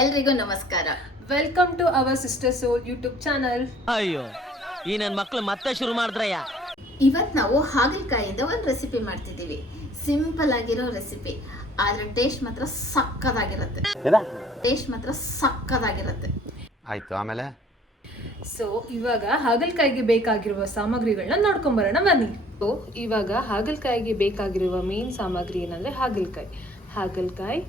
ಎಲ್ರಿಗೂ ನಮಸ್ಕಾರ. Welcome to our sister soul YouTube channel. ಅಯ್ಯೋ ಈ ನನ್ನ ಮಕ್ಕಳು ಮತ್ತೆ ಶುರು ಮಾಡಿದ್ರಯ್ಯ. ಇವತ್ತು ನಾವು ಹಾಗಲಕಾಯಿಂದ ಒಂದು ರೆಸಿಪಿ ಮಾಡ್ತಿದ್ದೀವಿ. ಸಿಂಪಲ್ ಆಗಿರೋ ರೆಸಿಪಿ, ಆದ್ರೆ ಟೇಸ್ಟ್ ಮಾತ್ರ ಸಕ್ಕದಾಗಿರುತ್ತೆ. ಆಯ್ತು, ಆಮೇಲೆ ಸೊ ಇವಾಗ ಹಾಗಲಕಾಯಿಗೆ ಬೇಕಾಗಿರುವ ಸಾಮಗ್ರಿಗಳನ್ನ ನೋಡ್ಕೊಂಡ್ ಬರೋಣ ಬನ್ನಿ. ಸೊ ಇವಾಗ ಹಾಗಲಕಾಯಿಗೆ ಬೇಕಾಗಿರುವ ಮೇನ್ ಸಾಮಗ್ರಿ ಏನಂದ್ರೆ ಹಾಗಲಕಾಯಿ,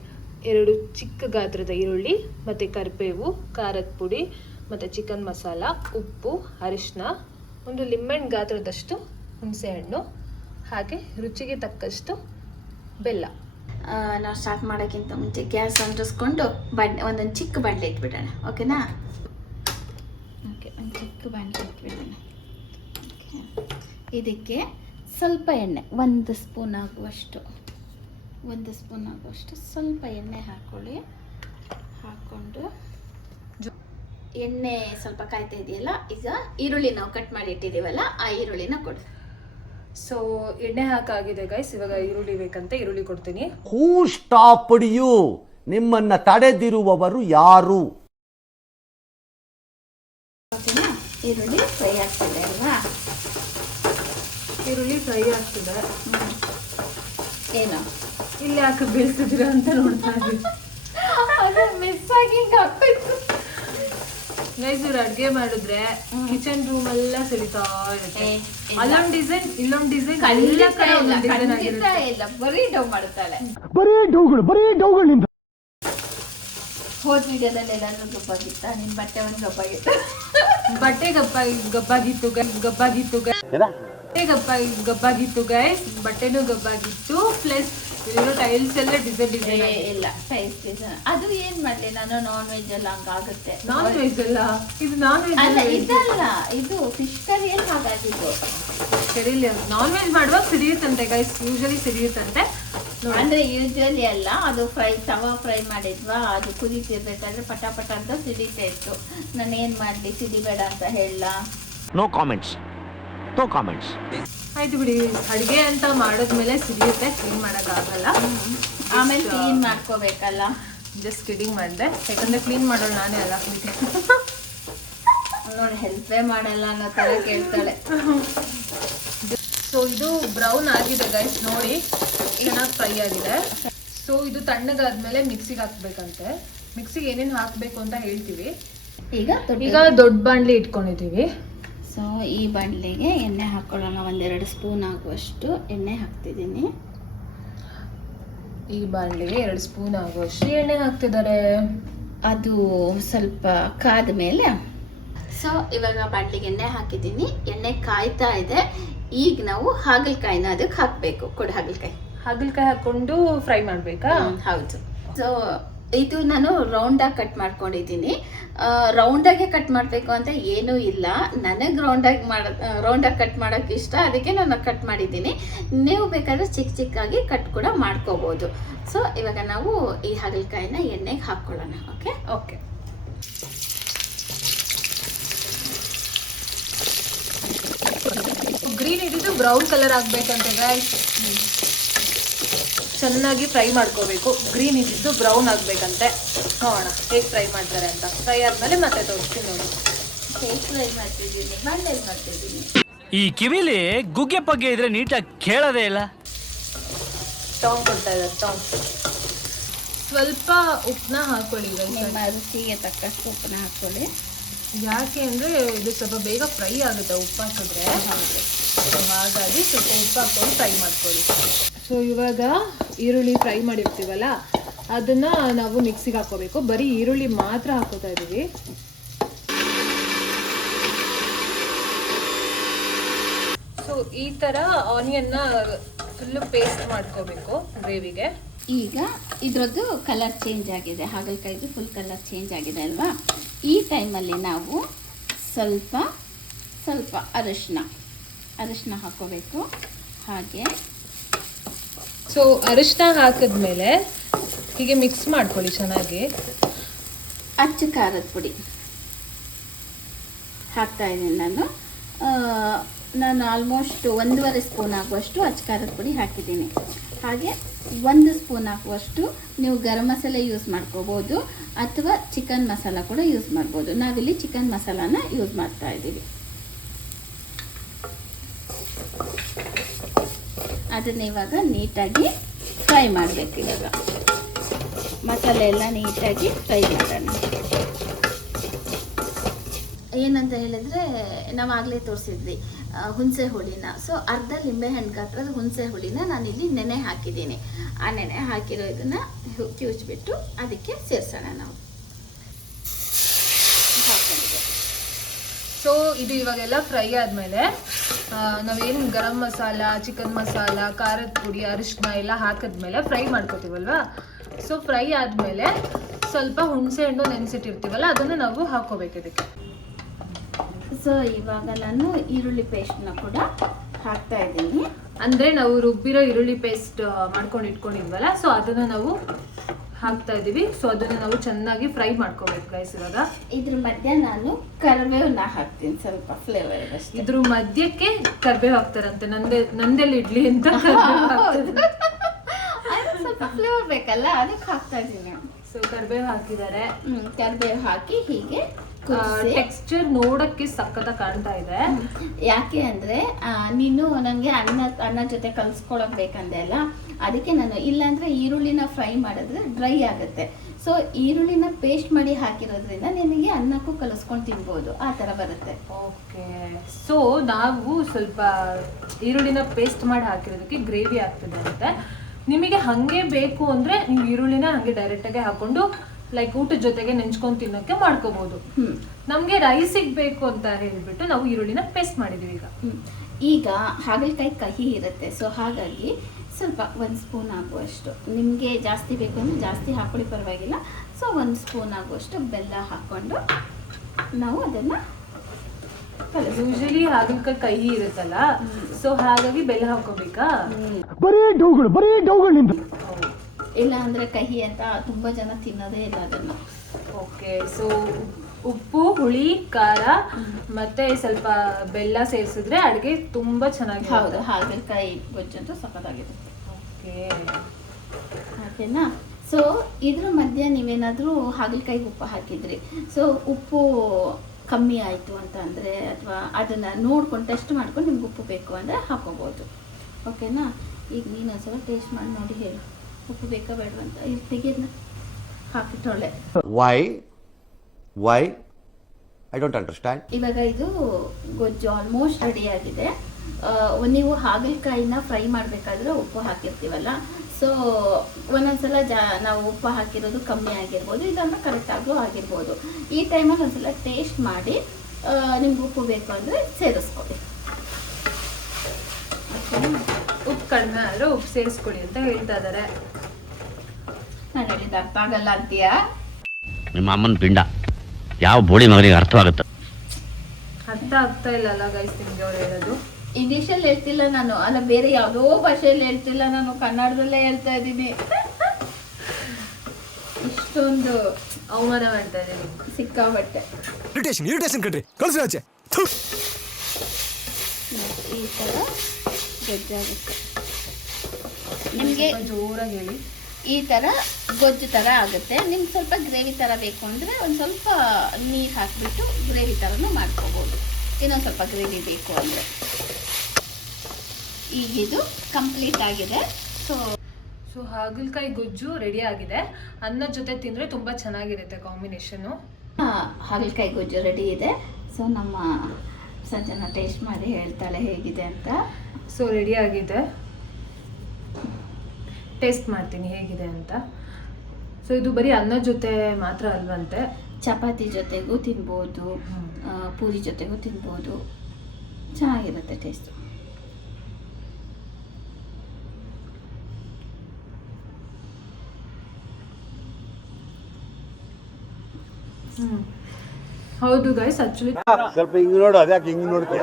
2 ಚಿಕ್ಕ ಗಾತ್ರದ ಈರುಳ್ಳಿ, ಮತ್ತೆ ಕರಿಬೇವು, ಖಾರದ ಪುಡಿ, ಮತ್ತೆ ಚಿಕನ್ ಮಸಾಲ, ಉಪ್ಪು, ಅರಿಶಿನ, ಒಂದು ಲಿಂಬೆಹಣ್ಣು ಗಾತ್ರದಷ್ಟು ಹುಣಸೆಹಣ್ಣು, ಹಾಗೆ ರುಚಿಗೆ ತಕ್ಕಷ್ಟು ಬೆಲ್ಲ. ನಾವು ಸ್ಟಾರ್ಟ್ ಮಾಡೋಕ್ಕಿಂತ ಮುಂಚೆ ಗ್ಯಾಸ್ ಅಂಟಿಸ್ಕೊಂಡು ಒಂದೊಂದು ಚಿಕ್ಕ ಬಾಣಲೆ ಇಟ್ಬಿಡೋಣ. ಓಕೆನಾ? ಓಕೆ, ಒಂದು ಚಿಕ್ಕ ಬಾಣಲೆ ಇಟ್ಬಿಡೋಣ. ಇದಕ್ಕೆ ಸ್ವಲ್ಪ ಎಣ್ಣೆ, 1 ಸ್ಪೂನ್ ಆಗುವಷ್ಟು ಸ್ವಲ್ಪ ಎಣ್ಣೆ ಹಾಕ್ಕೊಂಡು ಎಣ್ಣೆ ಸ್ವಲ್ಪ ಕಾಯ್ತಾ ಇದೆಯಲ್ಲ, ಈಗ ಈರುಳ್ಳಿ ನಾವು ಕಟ್ ಮಾಡಿ ಇಟ್ಟಿದ್ದೀವಲ್ಲ ಆ ಈರುಳ್ಳಿನ ಕೊಡು. ಸೊ ಎಣ್ಣೆ ಹಾಕಾಗಿದೆ ಗೈಸ್. ಇವಾಗ ಈರುಳ್ಳಿ ಬೇಕಂತ ಈರುಳ್ಳಿ ಕೊಡ್ತೀನಿ. ಹೂ ಸ್ಟಾಪ್ಡ್ ಯು? ನಿಮ್ಮನ್ನ ತಡೆದಿರುವವರು ಯಾರು? ಈರುಳ್ಳಿ ಫ್ರೈ ಆಗ್ತದೆ ಅಲ್ವಾ? ಈರುಳ್ಳಿ ಫ್ರೈ ಆಗ್ತದೆ. ಏನು ಇಲ್ಲಿ ಯಾಕೆ ಬೀಳ್ತಿದ್ದೀರಾ ಅಂತ ನೋಡ್ತಾ ಇದ್ದೀವಿ. ಅದು ಮಿಸ್ ಆಗಿ ಹಾಕ್ಬೇಕು. ಗೈಸ್, ಇವ್ರು ಅಡ್ಗೆ ಮಾಡಿದ್ರೆ ಕಿಚನ್ ರೂಮ್ ಎಲ್ಲ ಸಿಡಿತಾ ಇರುತ್ತೆ. ಅಲ್ಲೊಂದು ಡಿಸೈನ್, ಇಲ್ಲೊಂದು ಡಿಸೈನ್, ಎಲ್ಲ ಕಡೆ ಒಂದೊಂದು ಡಿಸೈನ್ ಆಗಿರುತ್ತೆ. ಇಲ್ಲ, ಬರೀ ಡೌ ಮಾಡ್ತಾಳೆ. ಬರೀ ಡೌಗಳು. ಹೋದ್ ವಿಡಿಯೋದಲ್ಲಿ ಎಲ್ಲಾದ್ರೂ ಗಬ್ಬಾಗಿತ್ತ? ನಿನ್ ಬಟ್ಟೆ ಒಂದು ಗಬ್ಬಾಗಿತ್ತು. ಬಟ್ಟೆ ಗಬ್ಬಾಗಿತ್ತು ಗೈಸ್, ಬಟ್ಟೆನೂ ಗಬ್ಬಾಗಿತ್ತು, ಪ್ಲಸ್ ಇಲ್ಲಿರೋ ಟೈಲ್ಸ್ ಎಲ್ಲ ಡಿಸೈನ್ ಇಲ್ಲ ಟೈಲ್ಸ್ ಡಿಸೈನ್. ಅದು ಏನ್ ಮಾಡ್ಲಿ, ನಾನು ನಾನ್ ವೆಜ್ ಎಲ್ಲ ಹಂಗಾಗುತ್ತೆ. ನಾನ್ ವೆಜ್ ಅಲ್ಲ ಇದು, ನಾನ್ ವೆಜ್ ಅಲ್ಲ, ಇದಲ್ಲ, ಇದು ಫಿಶ್ ಕರಿಯಲ್ಲಿ ಹಾಗಾಗಿದ್ದು. ಸರಿಲಿ, ನಾನ್ ವೆಜ್ ಮಾಡುವಾಗ ಸಿಡಿಯುತ್ತಂತೆ ಗೈಸ್, ಯೂಶಲಿ ಸಿಡಿಯುತ್ತಂತೆ. ಅಂದ್ರೆ ಯೂಶಲಿ ಅಲ್ಲ, ಅದು ತವಾ ಫ್ರೈ ಮಾಡಿದ್ವಾ, ಅದು ಕುದೀತಿರ್ಬೇಕಾದ್ರೆ ಪಟ ಅಂತ ಸಿಡಿತಾ ಇತ್ತು. ನಾನು ಏನ್ ಮಾಡ್ಲಿ, ಸಿಡಿಬೇಡ ಅಂತ ಹೇಳ. No comments. ಆಯ್ತು ಬಿಡಿ, ಅಡ್ಗೆ ಅಂತ ಮಾಡಿದ್ಮೇಲೆ ಸಿಡಿಯುತ್ತೆ, ಕ್ಲೀನ್ ಮಾಡೋಕ್ಕಾಗಲ್ಲ. ಆಮೇಲೆ ಕ್ಲೀನ್ ಮಾಡ್ಕೋಬೇಕಲ್ಲ. ಜಸ್ಟ್ ಕಿಡಿಂಗ್ ಮಾಡಿದೆ, ಯಾಕಂದ್ರೆ ಕ್ಲೀನ್ ಮಾಡೋಳು ನಾನೇ ಅಲ್ಲ. ನೋಡಿ, ಹೆಲ್ಪೇ ಮಾಡಲ್ಲ ಅನ್ನೋ ತರ ಕೇಳ್ತಾಳೆ. ಸೊ ಇದು ಬ್ರೌನ್ ಆಗಿದೆ ಗೈಸ್, ನೋಡಿ ಚೆನ್ನಾಗಿ ಫ್ರೈ ಆಗಿದೆ. ಸೊ ಇದು ತಣ್ಣಗಾದ್ಮೇಲೆ ಮಿಕ್ಸಿಗೆ ಹಾಕ್ಬೇಕಂತೆ. ಮಿಕ್ಸಿಗೆ ಏನೇನು ಹಾಕಬೇಕು ಅಂತ ಹೇಳ್ತೀವಿ. ಈಗ ದೊಡ್ಡ ಬಾಣಲಿ ಇಟ್ಕೊಂಡಿದ್ದೀವಿ. ಸೊ ಈ ಬಾಣಲಿಗೆ ಎಣ್ಣೆ ಹಾಕೊಳ್ಳೋಣ. 1-2 ಸ್ಪೂನ್ ಆಗುವಷ್ಟು ಎಣ್ಣೆ ಹಾಕ್ತಿದ್ದೀನಿ. ಈ ಬಾಣಲಿಗೆ 2 ಸ್ಪೂನ್ ಆಗುವಷ್ಟು ಎಣ್ಣೆ ಹಾಕ್ತಿದ್ದಾರೆ. ಅದು ಸ್ವಲ್ಪ ಕಾದ ಮೇಲೆ, ಸೊ ಇವಾಗ ಬಾಣಲಿಗೆ ಎಣ್ಣೆ ಹಾಕಿದ್ದೀನಿ. ಎಣ್ಣೆ ಕಾಯ್ತಾ ಇದೆ. ಈಗ ನಾವು ಹಾಗಲಕಾಯಿನ ಅದಕ್ಕೆ ಹಾಕಬೇಕು. ಹಾಗಲಕಾಯಿ ಹಾಕೊಂಡು ಫ್ರೈ ಮಾಡಬೇಕಾ? ಹೌದು. ಸೊ ಇದು ನಾನು ರೌಂಡಾಗಿ ಕಟ್ ಮಾಡ್ಕೊಂಡಿದ್ದೀನಿ. ರೌಂಡಾಗೆ ಕಟ್ ಮಾಡಬೇಕು ಅಂತ ಏನೂ ಇಲ್ಲ. ನನಗೆ ರೌಂಡಾಗಿ ಕಟ್ ಮಾಡೋಕ್ಕೆ ಇಷ್ಟ, ಅದಕ್ಕೆ ನಾನು ಕಟ್ ಮಾಡಿದ್ದೀನಿ. ನೀವು ಬೇಕಾದರೆ ಚಿಕ್ಕಾಗಿ ಕಟ್ ಕೂಡ ಮಾಡ್ಕೋಬೋದು. ಸೊ ಇವಾಗ ನಾವು ಈ ಹಾಗಲಕಾಯಿನ ಎಣ್ಣೆಗೆ ಹಾಕ್ಕೊಳ್ಳೋಣ. ಓಕೆ. ಗ್ರೀನ್ ಇದ್ದಿದ್ದು ಬ್ರೌನ್ ಕಲರ್ ಆಗಬೇಕಂತೆ ಗೈಸ್. ಚೆನ್ನಾಗಿ ಫ್ರೈ ಮಾಡ್ಕೋಬೇಕು. ಗ್ರೀನ್ ಇದ್ದಿದ್ದು ಬ್ರೌನ್ ಆಗಬೇಕಂತೆ. ನೋಡೋಣ ಹೇಗೆ ಫ್ರೈ ಮಾಡ್ತಾರೆ ಅಂತ. ಫ್ರೈ ಆದಮೇಲೆ ಮತ್ತೆ ತೋರಿಸ್ತೀನಿ ನೋಡಿ. ಫ್ರೈ ಮಾಡ್ತಿದ್ದೀನಿ. ಈ ಕಿವಿಲಿ ಗುಗ್ಗೆ ಪಗ್ಗೆ ಇದ್ರೆ ನೀಟಾಗಿ ಕೇಳೋದೇ ಇಲ್ಲ. ಟಾಂಗ್ ಕೊಡ್ತಾ ಇದ್ದಾರೆ, ಟಾಂಗ್. ಸ್ವಲ್ಪ ಉಪ್ಪನ್ನ ಹಾಕೊಳ್ಳಿ, ನಿಮ್ಮ ರುಚಿಗೆ ತಕ್ಕಷ್ಟು ಉಪ್ಪನ್ನ ಹಾಕೊಳ್ಳಿ. ಯಾಕೆ ಅಂದರೆ ಇದು ಸ್ವಲ್ಪ ಬೇಗ ಫ್ರೈ ಆಗುತ್ತೆ ಉಪ್ಪು ಹಾಕಿದ್ರೆ. ಹಾಗಾಗಿ ಸ್ವಲ್ಪ ಉಪ್ಪು ಹಾಕ್ಕೊಂಡು ಫ್ರೈ ಮಾಡ್ಕೊಳ್ಳಿ. ಸೊ ಇವಾಗ ಈರುಳ್ಳಿ ಫ್ರೈ ಮಾಡಿರ್ತೀವಲ್ಲ, ಅದನ್ನು ನಾವು ಮಿಕ್ಸಿಗೆ ಹಾಕೋಬೇಕು. ಬರೀ ಈರುಳ್ಳಿ ಮಾತ್ರ ಹಾಕೋತಾ ಇದ್ದೀವಿ. ಸೊ ಈ ಥರ ಆನಿಯನ್ನ ಫುಲ್ಲು ಪೇಸ್ಟ್ ಮಾಡ್ಕೋಬೇಕು ಗ್ರೇವಿಗೆ. ಈಗ ಇದ್ರದ್ದು ಕಲರ್ ಚೇಂಜ್ ಆಗಿದೆ, ಹಾಗಲಕಾಯಿದು ಫುಲ್ ಕಲರ್ ಚೇಂಜ್ ಆಗಿದೆ ಅಲ್ವಾ? ಈ ಟೈಮಲ್ಲಿ ನಾವು ಸ್ವಲ್ಪ ಅರಿಶಿನ ಹಾಕೋಬೇಕು. ಹಾಗೆ ಸೊ ಅರಿಶಿನ ಹಾಕಿದ್ಮೇಲೆ ಹೀಗೆ ಮಿಕ್ಸ್ ಮಾಡ್ಕೊಳ್ಳಿ ಚೆನ್ನಾಗಿ. ಅಚ್ಚ ಖಾರದ ಪುಡಿ ಹಾಕ್ತಾ ಇದ್ದೀನಿ ನಾನು ಆಲ್ಮೋಸ್ಟ್ 1.5 ಸ್ಪೂನ್ ಆಗುವಷ್ಟು ಅಚ್ಚ ಖಾರದ ಪುಡಿ ಹಾಕಿದ್ದೀನಿ. ಹಾಗೆ 1 ಸ್ಪೂನ್ ಹಾಕುವಷ್ಟು ನೀವು ಗರಂ ಮಸಾಲೆ ಯೂಸ್ ಮಾಡ್ಕೋಬೋದು ಅಥವಾ ಚಿಕನ್ ಮಸಾಲ ಕೂಡ ಯೂಸ್ ಮಾಡ್ಬೋದು. ನಾವಿಲ್ಲಿ ಚಿಕನ್ ಮಸಾಲಾನ ಯೂಸ್ ಮಾಡ್ತಾ ಇದ್ದೀವಿ. ಅದನ್ನ ಇವಾಗ ನೀಟಾಗಿ ಫ್ರೈ ಮಾಡಬೇಕು. ಇವಾಗ ಮಸಾಲೆ ಎಲ್ಲ ನೀಟಾಗಿ ಫ್ರೈ ಮಾಡೋಣ. ಏನಂತ ಹೇಳಿದ್ರೆ ನಾವಾಗಲೇ ತೋರಿಸಿದ್ವಿ ಹುಣಸೆ ಹುಳಿನ. ಸೊ ಅರ್ಧ ಲಿಂಬೆಹಣ್ಣು ಗಾತ್ರದ ಹುಣಸೆ ಹುಳಿನ ನಾನಿಲ್ಲಿ ನೆನೆ ಹಾಕಿದ್ದೀನಿ. ಆ ನೆನೆ ಹಾಕಿರೋ ಇದನ್ನು ಕಿವುಚ್ಬಿಟ್ಟು ಅದಕ್ಕೆ ಸೇರಿಸೋಣ ನಾವು. ಸೊ ಇದು ಇವಾಗೆಲ್ಲ ಫ್ರೈ ಆದಮೇಲೆ ನಾವೇನು ಗರಂ ಮಸಾಲ, ಚಿಕನ್ ಮಸಾಲ, ಖಾರದ ಪುಡಿ, ಅರಿಶಿನ ಎಲ್ಲ ಹಾಕಿದ್ಮೇಲೆ ಫ್ರೈ ಮಾಡ್ಕೋತೀವಲ್ವಾ. ಸೊ ಫ್ರೈ ಆದಮೇಲೆ ಸ್ವಲ್ಪ ಹುಣಸೆ ಹಣ್ಣು ನೆನೆಸಿಟ್ಟಿರ್ತೀವಲ್ಲ ಅದನ್ನು ನಾವು ಹಾಕೋಬೇಕು ಇದಕ್ಕೆ. ಸೊ ಇವಾಗ ನಾನು ಈರುಳ್ಳಿ ಪೇಸ್ಟ್ನ ಕೂಡ ಹಾಕ್ತಾ ಇದ್ದೀನಿ. ಅಂದರೆ ನಾವು ರುಬ್ಬಿರೋ ಈರುಳ್ಳಿ ಪೇಸ್ಟ್ ಮಾಡ್ಕೊಂಡು ಇಟ್ಕೊಂಡಿದ್ವಲ್ಲ, ಸೊ ಅದನ್ನು ನಾವು ಹಾಕ್ತಾ ಇದ್ದೀವಿ. ಸೊ ಅದನ್ನು ನಾವು ಚೆನ್ನಾಗಿ ಫ್ರೈ ಮಾಡ್ಕೋಬೇಕು ಗೈಸ್. ಇವಾಗ ಇದ್ರ ಮಧ್ಯೆ ನಾನು ಕರಿಬೇವನ್ನ ಹಾಕ್ತೀನಿ, ಸ್ವಲ್ಪ ಫ್ಲೇವರ್ ಅಷ್ಟೇ. ಇದ್ರ ಮಧ್ಯಕ್ಕೆ ಕರಿಬೇವು ಹಾಕ್ತಾರಂತೆ. ನಂದೆಲ್ಲಿ ಇಡ್ಲಿ ಅಂತ ಸ್ವಲ್ಪ ಫ್ಲೇವರ್ ಬೇಕಲ್ಲ, ಅದಕ್ಕೆ ಹಾಕ್ತಾ ಇದ್ದೀನಿ. ಸೊ ಕರಿಬೇವು ಹಾಕಿದ್ದಾರೆ. ಕರಿಬೇವು ಹಾಕಿ ಹೀಗೆ ಟೆಕ್ಸ್ಚರ್ ನೋಡಕ್ಕೆ ಸಖತ್ತಾಗಿ ಕಾಣ್ತಾ ಇದೆ. ಯಾಕೆ ಅಂದ್ರೆ ನೀನು ನನಗೆ ಅನ್ನ ಜೊತೆ ಕಲ್ಸ್ಕೊಳಕ್ ಬೇಕಂದೆ ಅಲ್ಲ, ಅದಕ್ಕೆ ನಾನು ಇಲ್ಲಾಂದ್ರೆ ಈರುಳ್ಳಿನ ಫ್ರೈ ಮಾಡಿದ್ರೆ ಡ್ರೈ ಆಗುತ್ತೆ. ಸೊ ಈರುಳ್ಳಿನ ಪೇಸ್ಟ್ ಮಾಡಿ ಹಾಕಿರೋದ್ರಿಂದ ನಿನಗೆ ಅನ್ನಕ್ಕೂ ಕಲಿಸ್ಕೊಂಡು ತಿನ್ಬೋದು, ಆ ಥರ ಬರುತ್ತೆ. ಓಕೆ, ಸೊ ನಾವು ಸ್ವಲ್ಪ ಈರುಳ್ಳಿನ ಪೇಸ್ಟ್ ಮಾಡಿ ಹಾಕಿರೋದಕ್ಕೆ ಗ್ರೇವಿ ಆಗ್ತದೆ ಅಂತೆ. ನಿಮಗೆ ಹಾಗೆ ಬೇಕು ಅಂದರೆ ನೀವು ಈರುಳ್ಳಿನ ಹಾಗೆ ಡೈರೆಕ್ಟಾಗಿ ಹಾಕೊಂಡು ಲೈಕ್ ಊಟದ ಜೊತೆಗೆ ನೆಂಚ್ಕೊಂಡು ತಿನ್ನೋಕ್ಕೆ ಮಾಡ್ಕೋಬಹುದು. ನಮಗೆ ರೈಸಿಗೆ ಬೇಕು ಅಂತ ಹೇಳಿಬಿಟ್ಟು ನಾವು ಈರುಳ್ಳಿನ ಪೇಸ್ಟ್ ಮಾಡಿದ್ದೀವಿ. ಈಗ ಹಾಗಲಕಾಯಿ ಕಹಿ ಇರುತ್ತೆ, ಸೊ ಹಾಗಾಗಿ ಸ್ವಲ್ಪ 1 ಸ್ಪೂನ್ ಆಗುವಷ್ಟು, ನಿಮಗೆ ಜಾಸ್ತಿ ಬೇಕು ಅಂದರೆ ಜಾಸ್ತಿ ಹಾಕೊಳ್ಳಿ ಪರವಾಗಿಲ್ಲ. ಸೊ 1 ಸ್ಪೂನ್ ಆಗುವಷ್ಟು ಬೆಲ್ಲ ಹಾಕ್ಕೊಂಡು ನಾವು ಅದನ್ನು ಯೂಶಲಿ ಹಾಗಲಕಾಯಿ ಕಹಿ ಇರುತ್ತಲ್ಲ, ಸೊ ಹಾಗಾಗಿ ಬೆಲ್ಲ ಹಾಕೋಬೇಕಾ? ಬರೀ ಡೌಗಳು ನಿಮ್ದು. ಇಲ್ಲ ಅಂದರೆ ಕಹಿ ಅಂತ ತುಂಬ ಜನ ತಿನ್ನೋದೇ ಇಲ್ಲ ಅದನ್ನು. ಓಕೆ, ಸೊ ಉಪ್ಪು, ಹುಳಿ, ಖಾರ ಮತ್ತೆ ಸ್ವಲ್ಪ ಬೆಲ್ಲ ಸೇರಿಸಿದ್ರೆ ಅಡುಗೆ ತುಂಬ ಚೆನ್ನಾಗಿ. ಹೌದು, ಹಾಗಲಕಾಯಿ ಗೊಜ್ಜಂತೂ ಸಖತ್ತಾಗಿರುತ್ತೆ. ಓಕೆ, ಓಕೆನಾ? ಸೊ ಇದ್ರ ಮಧ್ಯೆ ನೀವೇನಾದರೂ ಹಾಗಲಕಾಯಿಗೆ ಉಪ್ಪು ಹಾಕಿದ್ರಿ, ಸೊ ಉಪ್ಪು ಕಮ್ಮಿ ಆಯಿತು ಅಂತ ಅಂದರೆ ಅಥವಾ ಅದನ್ನು ನೋಡ್ಕೊಂಡು ಟೆಸ್ಟ್ ಮಾಡ್ಕೊಂಡು ನಿಮ್ಗೆ ಉಪ್ಪು ಬೇಕು ಅಂದರೆ ಹಾಕೋಬೋದು. ಓಕೆನಾ? ಈಗ ನೀನು ಒಂದ್ಸಲ ಟೇಸ್ಟ್ ಮಾಡಿ ನೋಡಿ ಹೇಳು, ಉಪ್ಪು ಬೇಕಾ ಬೇಡವಂತ. ಈಗ ತೆಗೆದನ್ನ ಹಾಕಿಟ್ಟೊಳ್ಳೆ. Why I don't understand. ಇವಾಗ ಇದು ಗೊಜ್ಜು ಆಲ್ಮೋಸ್ಟ್ ರೆಡಿ ಆಗಿದೆ. ನೀವು ಹಾಗಲಕಾಯಿನ ಫ್ರೈ ಮಾಡಬೇಕಾದ್ರೆ ಉಪ್ಪು ಹಾಕಿರ್ತೀವಲ್ಲ, ಸೊ ಒಂದೊಂದ್ಸಲ ನಾವು ಉಪ್ಪು ಹಾಕಿರೋದು ಕಮ್ಮಿ ಆಗಿರ್ಬೋದು, ಇಲ್ಲಾಂದ್ರೆ ಕರೆಕ್ಟಾಗೂ ಆಗಿರ್ಬೋದು. ಈ ಟೈಮಲ್ಲಿ ಒಂದ್ಸಲ ಟೇಸ್ಟ್ ಮಾಡಿ ನಿಮ್ಗೆ ಉಪ್ಪು ಬೇಕು ಅಂದರೆ ಸೇರಿಸ್ಕೊಳ್ಳಿ. ಉಪ್ಪು ಕಡಿಮೆ ಆದರೆ ಉಪ್ಪು ಸೇರಿಸ್ಕೊಳ್ಳಿ ಅಂತ ಹೇಳ್ತಾ ಇದ್ದಾರೆ. ನಾನು ಹೇಳಿದ್ದು ಅರ್ಥ ಆಗಲ್ಲ ಅಂತೀಯಾ? ನಿಮ್ಮ ಅಮ್ಮನ ಪಿಂಡ ಯಾವ ಬೋಳಿ ಮಗನಿಗೆ ಅರ್ಥವಾಗುತ್ತೆ? ಅರ್ಥ ಆಗ್ತಾ ಇಲ್ಲ ಅಲ್ಲ ಗೈಸ್ ನಿಮ್ಗೆ ಅವ್ರು ಹೇಳೋದು? ಇಂಗ್ಲೀಷಲ್ಲಿ ಹೇಳ್ತಿಲ್ಲ ನಾನು, ಅಲ್ಲ ಬೇರೆ ಯಾವುದೋ ಭಾಷೆಯಲ್ಲಿ ಹೇಳ್ತಿಲ್ಲ ನಾನು, ಕನ್ನಡದಲ್ಲೇ ಹೇಳ್ತಾ ಇದ್ದೀನಿ. ಇಷ್ಟೊಂದು ಅವಮಾನ ಮಾಡ್ತಾ ಇದ್ದೀನಿ, ಸಿಕ್ಕಾಬಟ್ಟೆ. ಇರಿಟೇಷನ್ ಕಣ್ರಿ, ಕಳ್ಸಿ ಆಚೆ. ಈ ಥರ ಗೊಜ್ಜಾಗುತ್ತೆ ನಿಮಗೆ. ಜೋರಾಗಿ ಹೇಳಿ. ಈ ಥರ ಗೊಜ್ಜು ಥರ ಆಗುತ್ತೆ. ನಿಮ್ಗೆ ಸ್ವಲ್ಪ ಗ್ರೇವಿ ಥರ ಬೇಕು ಅಂದರೆ ಒಂದು ಸ್ವಲ್ಪ ನೀರು ಹಾಕಿಬಿಟ್ಟು ಗ್ರೇವಿ ಥರನೂ ಮಾಡ್ಕೋಬೋದು. ಇನ್ನೊಂದು ಸ್ವಲ್ಪ ಗ್ರೇವಿ ಬೇಕು ಅಂದರೆ. ಈಗಿದು ಕಂಪ್ಲೀಟ್ ಆಗಿದೆ. ಸೊ ಹಾಗಲಕಾಯಿ ಗೊಜ್ಜು ರೆಡಿ ಆಗಿದೆ. ಅನ್ನದ ಜೊತೆ ತಿಂದರೆ ತುಂಬ ಚೆನ್ನಾಗಿರುತ್ತೆ ಕಾಂಬಿನೇಷನ್ನು. ಹಾಗಲಕಾಯಿ ಗೊಜ್ಜು ರೆಡಿ ಇದೆ. ಸೊ ನಮ್ಮ ಸಂಜನಾ ಟೇಸ್ಟ್ ಮಾಡಿ ಹೇಳ್ತಾಳೆ ಹೇಗಿದೆ ಅಂತ. ಸೊ ರೆಡಿ ಆಗಿದೆ, ಟೇಸ್ಟ್ ಮಾಡ್ತೀನಿ ಹೇಗಿದೆ ಅಂತ. ಸೊ ಇದು ಬರೀ ಅನ್ನದ ಜೊತೆ ಮಾತ್ರ ಅಲ್ವಂತೆ, ಚಪಾತಿ ಜೊತೆಗೂ ತಿನ್ಬೋದು, ಪೂರಿ ಜೊತೆಗೂ ತಿನ್ಬೋದು, ಚೆನ್ನಾಗಿರುತ್ತೆ ಟೇಸ್ಟು. ಹೌದು ಗೈಸ್, ಆಕ್ಚುಲಿ ಸ್ವಲ್ಪ ಹಿಂಗ್ ನೋಡು, ಅದ್ಯಾಕೆ ಹಿಂಗ್ ನೋಡ್ತೀಯ?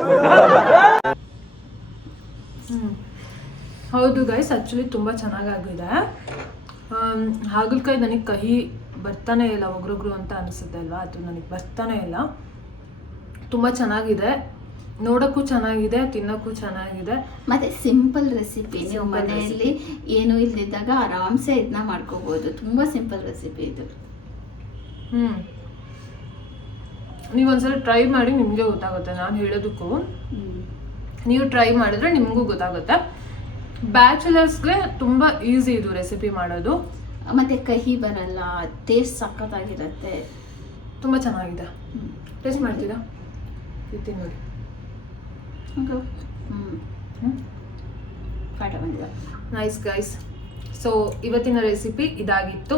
ಹೌದು ಗೈಸ್, ಆ್ಯಕ್ಚುಲಿ ತುಂಬ ಚೆನ್ನಾಗಾಗಿದೆ. ಹಾಗಲಕಾಯಿ ನನಗೆ ಕಹಿ ಬರ್ತಾನೆ ಇಲ್ಲ, ಒಗ್ರೊಗ್ರು ಅಂತ ಅನಿಸುತ್ತೆ ಅಲ್ವಾ, ಅದು ನನಗೆ ಬರ್ತಾನೆ ಇಲ್ಲ. ತುಂಬ ಚೆನ್ನಾಗಿದೆ. ನೋಡೋಕ್ಕೂ ಚೆನ್ನಾಗಿದೆ, ತಿನ್ನೋಕ್ಕೂ ಚೆನ್ನಾಗಿದೆ. ಮತ್ತೆ ಸಿಂಪಲ್ ರೆಸಿಪಿ. ನೀವು Simple ಮನೆಯಲ್ಲಿ ಏನು ಇಲ್ದಿದ್ದಾಗ ಆರಾಮ್ಸೆ ಇದನ್ನ ಮಾಡ್ಕೋಬಹುದು. ತುಂಬಾ ಸಿಂಪಲ್ ರೆಸಿಪಿ ಇದು. ನೀವೊಂದ್ಸಲ ಟ್ರೈ ಮಾಡಿ, ನಿಮಗೆ ಗೊತ್ತಾಗುತ್ತೆ ನಾನು ಹೇಳೋದಕ್ಕೂ. ನೀವು ಟ್ರೈ ಮಾಡಿದ್ರೆ ನಿಮಗೂ ಗೊತ್ತಾಗುತ್ತೆ. ಬ್ಯಾಚುಲರ್ಸ್ಗೆ ತುಂಬ ಈಸಿ ಇದು ರೆಸಿಪಿ ಮಾಡೋದು. ಮತ್ತೆ ಕಹಿ ಬರಲ್ಲ, ಟೇಸ್ಟ್ ಸಖತ್ತಾಗಿರುತ್ತೆ, ತುಂಬ ಚೆನ್ನಾಗಿದೆ. ಟೇಸ್ಟ್ ಮಾಡ್ತೀರಾ? ಇರ್ತೀನಿ ನೋಡಿ. ಪಾಠ ಬಂದಿದೆ. Nice guys. ಸೊ ಇವತ್ತಿನ ರೆಸಿಪಿ ಇದಾಗಿತ್ತು.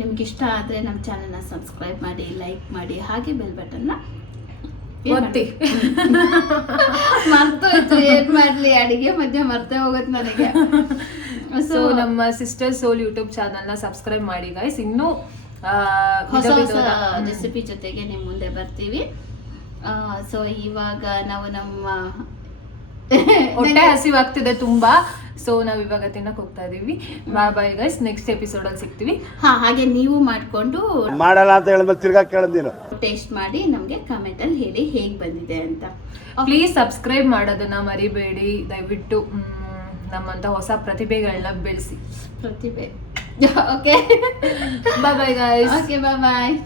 ನಿಮ್ಗೆ ಇಷ್ಟ ಆದರೆ ನಮ್ಮ ಚಾನಲ್ನ ಸಬ್ಸ್ಕ್ರೈಬ್ ಮಾಡಿ, ಲೈಕ್ ಮಾಡಿ, ಹಾಗೆ ಬೆಲ್ ಬಟನ್ನ ಒತ್ತಿ. ಮರ್ತೋಯ್ತು, ಏನ್ ಮಾಡ್ಲಿ, ಅಡಿಗೆ ಮಧ್ಯೆ ಮರ್ತೇ ಹೋಗುತ್ತೆ ನನಗೆ. ಸೊ ನಮ್ಮ ಸಿಸ್ಟರ್ ಸೋಲ್ ಯೂಟ್ಯೂಬ್ ಚಾನಲ್ನ ಸಬ್ಸ್ಕ್ರೈಬ್ ಮಾಡಿ ಗೈಸ್. ಇನ್ನೂ ಹೊಸ ಹೊಸ ರೆಸಿಪಿ ಜೊತೆಗೆ ನಿಮ್ಮ ಮುಂದೆ ಬರ್ತೀವಿ. ಸೊ ಇವಾಗ ನಾವು ನಮ್ಮ ಹೊಟ್ಟೆ ಹಸಿವಾಗ್ತಿದೆ ತುಂಬಾ. ಸೊ ನಾವ್ ಇವಾಗ ತಿನ್ನಕ್ ಹೋಗ್ತಾ ಇದೀವಿ. ಬಾಯ್ ಬಾಯ್ ಗೈಸ್, ನೆಕ್ಸ್ಟ್ ಎಪಿಸೋಡ್ ಅಲ್ಲಿ ಸಿಗ್ತೀವಿ. ಹಾಗೆ ನೀವು ಮಾಡ್ಕೊಂಡು ಮಾಡಲ್ಲ ಅಂತ ಹೇಳಿದ್ಮೇಲೆ ತಿರ್ಗಾ ಕೇಳಿದ್ನೀನು. ಟೇಸ್ಟ್ ಮಾಡಿ ನಮ್ಗೆ ಕಮೆಂಟ್ ಅಲ್ಲಿ ಹೇಳಿ ಹೇಗ್ ಬಂದಿದೆ ಅಂತ. ಪ್ಲೀಸ್ ಸಬ್ಸ್ಕ್ರೈಬ್ ಮಾಡೋದನ್ನ ಮರಿಬೇಡಿ ದಯವಿಟ್ಟು. ನಮ್ಮಂತ ಹೊಸ ಪ್ರತಿಭೆಗಳನ್ನ ಬೆಳೆಸಿ. ಪ್ರತಿಭೆ. Okay bye bye guys. Okay bye ಬಾಯ್.